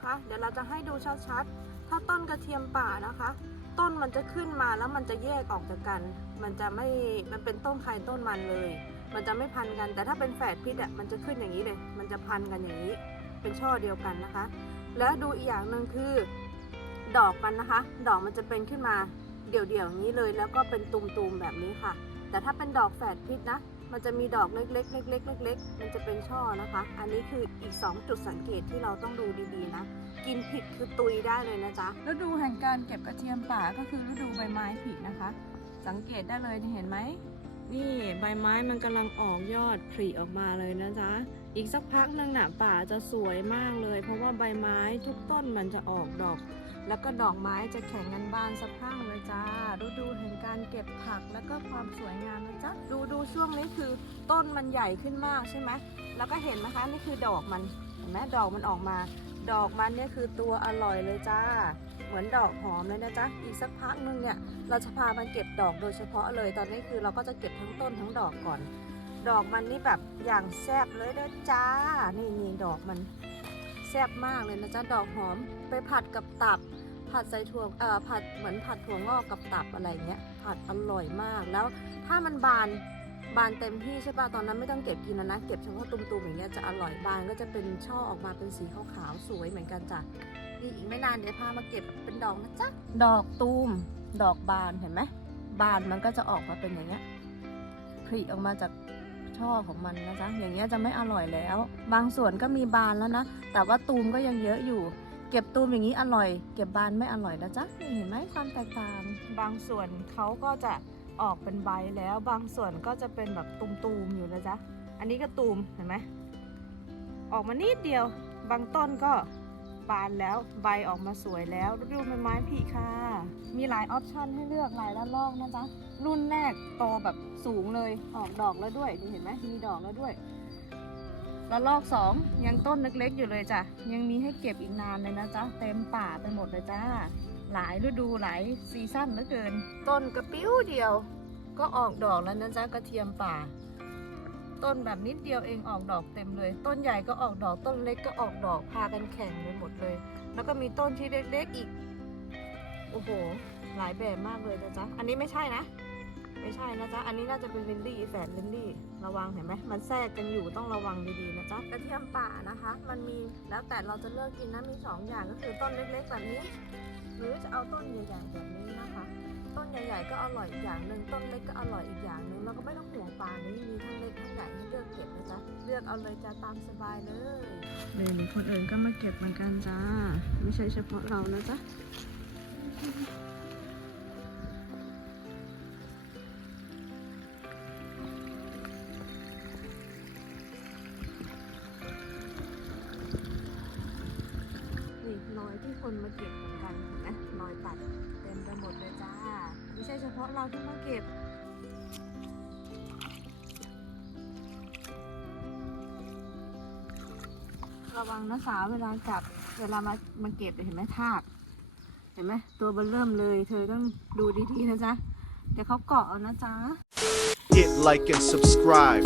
นะคะ เดี๋ยวเราจะให้ดูชัดๆ ถ้าต้นกระเทียมป่านะคะ ต้นมันจะขึ้นมาแล้วมันจะแยกออกจากกัน มันจะไม่ มันเป็นต้นใครต้นมันเลย มันจะไม่พันกัน แต่ถ้าเป็นแฝดพิษอะ มันจะขึ้นอย่างนี้เลย มันจะพันกันอย่างนี้ เป็นช่อเดียวกันนะคะ แล้วดูอีกอย่างหนึ่งคือ ดอกมันนะคะ ดอกมันจะเป็นขึ้นมาเดี่ยวๆอย่างนี้เลย แล้วก็เป็นตุ่มๆแบบนี้ค่ะ แต่ถ้าเป็นดอกแฝดพิษนะ มันจะมีดอกเล็กๆเล็กๆเล็กๆมันจะเป็นช่อนะคะ อันนี้คืออีก 2 จุดสังเกตที่เราต้องดูดีๆนะ กินผิดคือตุยได้เลยนะจ๊ะฤดูแห่งการเก็บกระเทียมป่าก็คือฤดูใบไม้ผลินะคะ สังเกตได้เลยเห็นไหม นี่ใบไม้มันกำลังออกยอดผลิออกมาเลยนะจ๊ะ อีกสักพักหนึงน่ะป่าจะสวยมากเลย เพราะว่าใบไม้ทุกต้นมันจะออกดอก แล้วก็ดอกไม้จะแข่งกันบานสะพรั่งเลยจ้าฤดูแห่งการเก็บผักแล้วก็ความสวยงามนะจ๊ะดูดูช่วงนี้คือต้นมันใหญ่ขึ้นมากใช่ไหมแล้วก็เห็นนะคะนี่คือดอกมันเห็นไหมดอกมันออกมา ดอกมันเนี่ยคือตัวอร่อยเลยจ้า เหมือนดอกหอมเลยนะจ๊ะอีกสักพักหนึงเนี่ยเราจะพามันเก็บดอกโดยเฉพาะเลย ตอนนี้คือเราก็จะเก็บทั้งต้นทั้งดอกก่อน ดอกมันนี่แบบอย่างแซ่บเลยนะจ้านี่นี่ดอกมันแซ่บมากเลยนะจ๊ะดอกหอมไปผัดกับตับ ผัดใส่ถั่วเอ่อผัดเหมือนผัดถั่วงอกกับตับอะไรเงี้ยผัดอร่อยมากแล้วถ้ามันบานบานเต็มที่ใช่ป่ะตอนนั้นไม่ต้องเก็บกินนะนะเก็บเฉพาะตุ่มๆอย่างเงี้ยจะอร่อยบานก็จะเป็นช่อออกมาเป็นสีขาวๆสวยเหมือนกันจ้ะ นี่อีกไม่นานเดี๋ยวพามาเก็บเป็นดอกนะจ๊ะ ดอกตูม ดอกบานเห็นไหม บานมันก็จะออกมาเป็นอย่างเงี้ยผลิออกมาจากช่อของมันนะจ๊ะ อย่างเงี้ยจะไม่อร่อยแล้ว บางส่วนก็มีบานแล้วนะ แต่ว่าตูมก็ยังเยอะอยู่ เก็บตูมอย่างนี้อร่อย เก็บบานไม่อร่อยนะจ๊ะนี่เห็นไหมความแตกต่าง บางส่วนเขาก็จะออกเป็นใบแล้ว บางส่วนก็จะเป็นแบบตูมๆอยู่นะจ๊ะ อันนี้ก็ตูมเห็นไหม ออกมานิดเดียว บางต้นก็ บานแล้วใบออกมาสวยแล้วฤดูใบไม้ผลิค่ะ มีหลายออปชันให้เลือกหลายละลอกนะจ๊ะรุ่นแรกโตแบบสูงเลยออกดอกแล้วด้วยนี่เห็นไหมมีดอกแล้วด้วยละลอกสองยังต้นเล็กๆอยู่เลยจ้ะยังมีให้เก็บอีกนานเลยนะจ๊ะเต็มป่าไปหมดเลยจ้าหลายฤดูหลายซีซั่นเหลือเกิน ต้นกระปิ้วเดียว ก็ออกดอกแล้วนะจ๊ะกระเทียมป่า ต้นแบบนิดเดียวเองออกดอกเต็มเลย ต้นใหญ่ก็ออกดอกต้นเล็กก็ออกดอกพากันแข่งไปหมดเลย แล้วก็มีต้นที่เล็กๆอีก โอ้โห หลายแบบมากเลยนะจ๊ะ อันนี้ไม่ใช่นะ ไม่ใช่นะจ๊ะ อันนี้น่าจะเป็นลินลี่แฝดลินลี่ ระวังเห็นไหม มันแทรกกันอยู่ต้องระวังดีๆนะจ๊ะ กระเทียมป่านะคะ มันมีแล้วแต่เราจะเลือกกินนะ มีสองอย่างก็คือต้นเล็กๆแบบนี้ หรือจะเอาต้นใหญ่ๆแบบนี้นะคะ ต้นใหญ่ๆก็อร่อยอีกอย่างหนึ่งต้นเล็กก็อร่อยอีกอย่างหนึ่งแล้วก็ไม่ต้องห่วงป่านี้มีทั้ง ลือกเอาเลยจะตามสบายเลยเลยคนอื่นก็มาเก็บเหมือนกันจ้า ไม่ใช่เฉพาะเรานะจ๊ะนี่รอยที่คนมาเก็บเหมือนกันเห็นไหมรอยตัดเต็มไปหมดเลยจ้า ไม่ใช่เฉพาะเราที่มาเก็บ ระวังนะสาวเวลาจับเวลามามันเก็บเห็นไหมทากเห็นไหมตัวเบลเริ่มเลย เธอต้องดูดีๆนะจ๊ะเดี๋ยวเขาเกาะนะจ๊ะ hit like and subscribe